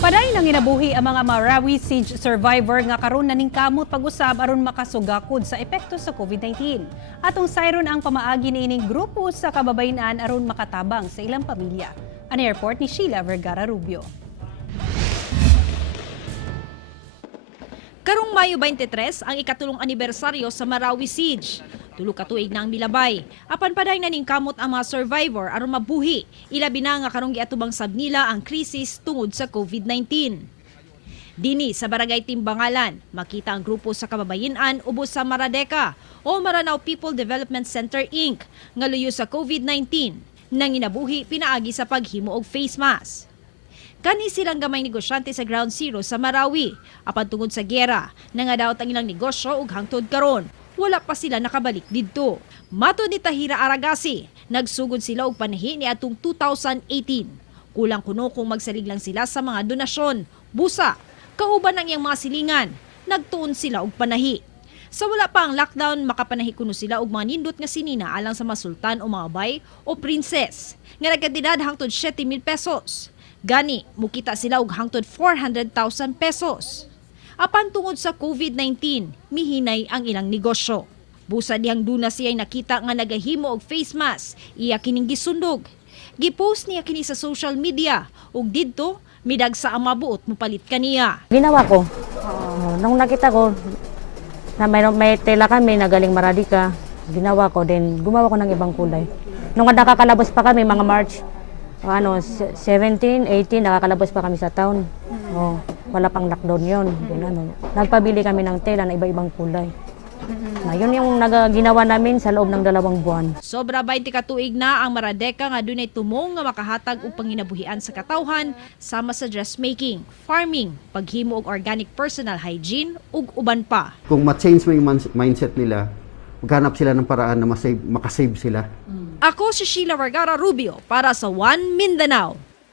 Paday nang inabuhi ang mga Marawi siege survivor nga karon naningkamot pag-usab aron makasugakod sa epekto sa COVID-19. Atong sayron ang pamaagi niining grupo sa kababayenan aron makatabang sa ilang pamilya. Ang report ni Sheila Vergara Rubio. Karong Mayo 23 ang ikatulong anibersaryo sa Marawi siege. Tulo ka tuig na ang milabay. Apan paday naningkamot ang mga survivor aron mabuhi. Ilabi na nga karong giatubang sab nila ang krisis tungod sa COVID-19. Dini sa Barangay Timbangalan, makita ang grupo sa kababayenan ubos sa Maradeka o Maranao People Development Center Inc. nga luyo sa COVID-19 nang inabuhi pinaagi sa paghimo og face mask. Kani silang gamay negosyante sa Ground Zero sa Marawi. Apan tungod sa giyera, nangadaot ang ilang negosyo ug hangtod karon, wala pa sila nakabalik didto. Matod ni Tahira Aragasi, nagsugod sila og panahi ni atong 2018. Kulang kuno kung magsalig lang sila sa mga donasyon, busa, kauban ang iyang mga silingan, nagtuon sila og panahi. Sa wala pa ang lockdown, makapanahi kuno sila og mga nindot nga sinina alang sa masultan o mga bay o princess, nga nagkadidad hangtod 7,000 pesos. Gani, mukita sila og hangtod 400,000 pesos. Apan tungod sa COVID-19, mihinay ang ilang negosyo. Busa dihang duna siya'y nakita nga nagahimo og face mask, iya kining gisundog. Gipost niya kini sa social media ug didto midagsa ang mabuot mopalit kaniya. Ginawa ko. Nung nakita ko na may tela kami na galing Maradika, ginawa ko din, gumawa ko ng ibang kulay. Nung nakakalabas pa kami mga March 17, 18, nakakalabas pa kami sa town. Wala pang lockdown yun. Nagpabili kami ng tela na iba-ibang kulay. Yun yung ginawa namin sa loob ng 2 buwan. Sobra 20 ka tuig na ang Maradeka nga dunay tumong nga makahatag og panginabuhian sa katawhan sama sa dressmaking, farming, paghimo og organic personal hygiene ug uban pa. Kung ma-change mo yung mindset nila, maghanap sila ng paraan na makasave sila. Ako si Sheila Vergara Rubio para sa One Mindanao.